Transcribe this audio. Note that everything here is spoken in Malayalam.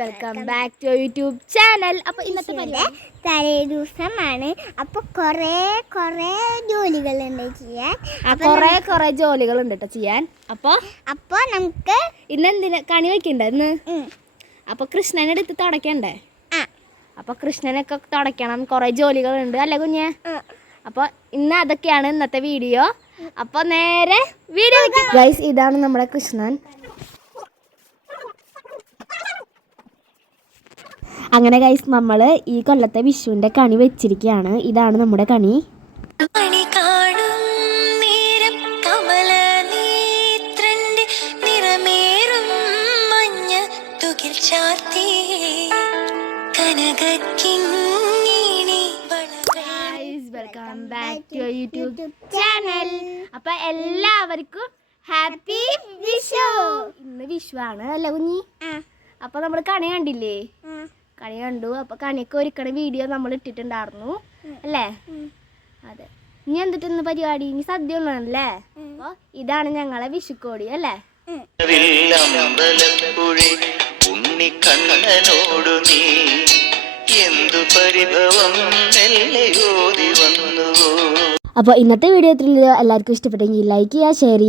Welcome back to YouTube channel. അപ്പോൾ ഇന്നത്തെ തലേ ദിവസമാണ്. അപ്പോൾ കുറേ ജോലികളുണ്ട് ചെയ്യാൻ. കുറേ ജോലികളുണ്ട് കേട്ടോ ചെയ്യാൻ. അപ്പോൾ നമുക്ക് ഇന്നെന്തിനാ കണി വെക്കണ്ടേ ഇന്ന്? അപ്പോൾ കൃഷ്ണനെ എടുത്ത് തുടയ്ക്കണ്ടേ? അപ്പോൾ കൃഷ്ണനൊക്കെ തുടയ്ക്കണം. കുറേ ജോലികളുണ്ട് അല്ലേ കുഞ്ഞ്? അപ്പോൾ ഇന്ന് അതൊക്കെയാണ് ഇന്നത്തെ വീഡിയോ. അപ്പോൾ നേരെ വീഡിയോ ഗൈസ്, ഇതാണ് നമ്മുടെ കൃഷ്ണൻ. അങ്ങനെ ഗൈസ്, നമ്മൾ ഈ കൊല്ലത്തെ വിഷുവിൻ്റെ കണി വെച്ചിരിക്കുകയാണ്. ഇതാണ് നമ്മുടെ കണി. Welcome back to YouTube channel. അപ്പോൾ എല്ലാവർക്കും ഹാപ്പി വിഷു. ഇന്ന് വിഷുവാണ് അല്ലേ കുഞ്ഞി? അപ്പോൾ നമ്മൾ കണി കണ്ടില്ലേ? കണി കണ്ടു. അപ്പോൾ കണിയൊക്കെ ഒരുക്കണ വീഡിയോ നമ്മൾ ഇട്ടിട്ടുണ്ടായിരുന്നു അല്ലേ? അതെ. ഇനി എന്നിട്ട് ഇന്ന് പരിപാടി, ഇനി സദ്യ ഒന്നാണല്ലേ? അപ്പോൾ ഇതാണ് ഞങ്ങളെ വിഷുക്കോടി അല്ലേ? അപ്പോൾ ഇന്നത്തെ വീഡിയോ എല്ലാവർക്കും ഇഷ്ടപ്പെട്ടെങ്കിൽ ലൈക്ക് ചെയ്യുക, ഷെയർ ചെയ്യുക.